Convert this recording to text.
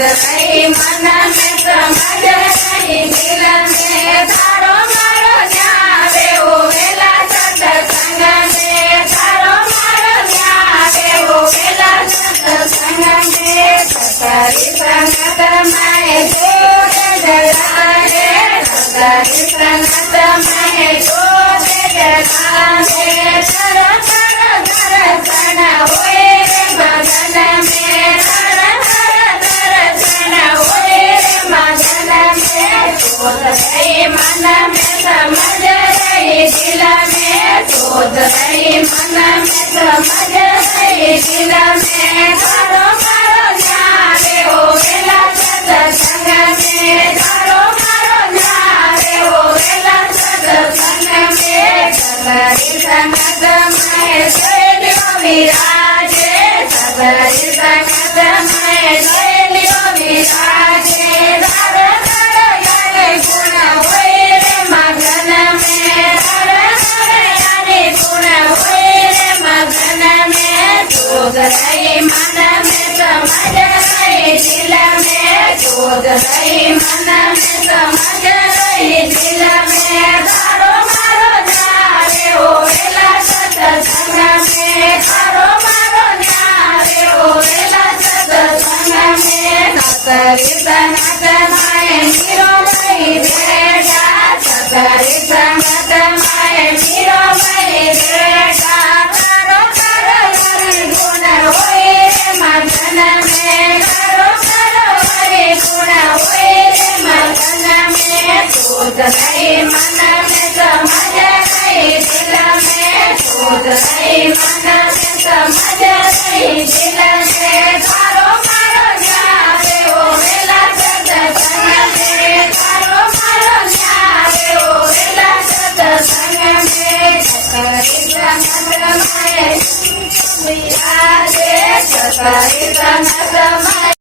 रही मन में समझ रही दिल में तारो मारो न्यावे हो वेला सत्संग में तारो मारो न्यावे हो वेला सत्संग में सतरी संगत में जोत जगाए सतरी संगत में जोत जगाए तर तर दर्शन होए भजन में सोच रही मन में समझ रही दिल में सोच रही मन में समझ रही दिल में तारो मारो न्यारे हो वेला सत्संग में तारो मारो न्यारे हो वेला सत्संग में सतरी संगत में शैलियो विराजे सतरी संगत में शैलियो विराजे रही मन में समझ रही दिल में जोत रही मन में समझ रही दिल में तारो मारो न्यारे हो वेला सत्संग में तारो मारो न्यारे हो वेला सत्संग में सतरी संगत में मीरो मई बेटा सतरी संगत में मीरो मई बेटा तारो तारो गुण होए मगन में तारो तारो हरे गुण होए मगन में सोच रही मन में समझ रही दिल में सोच रही मन में समझ रही दिल में तारो मारो न्यारे हो वेला सत्संग में तारो मारो न्यारे हो वेला सत्संग में सतरी संगत में विराजे सतरी संगत में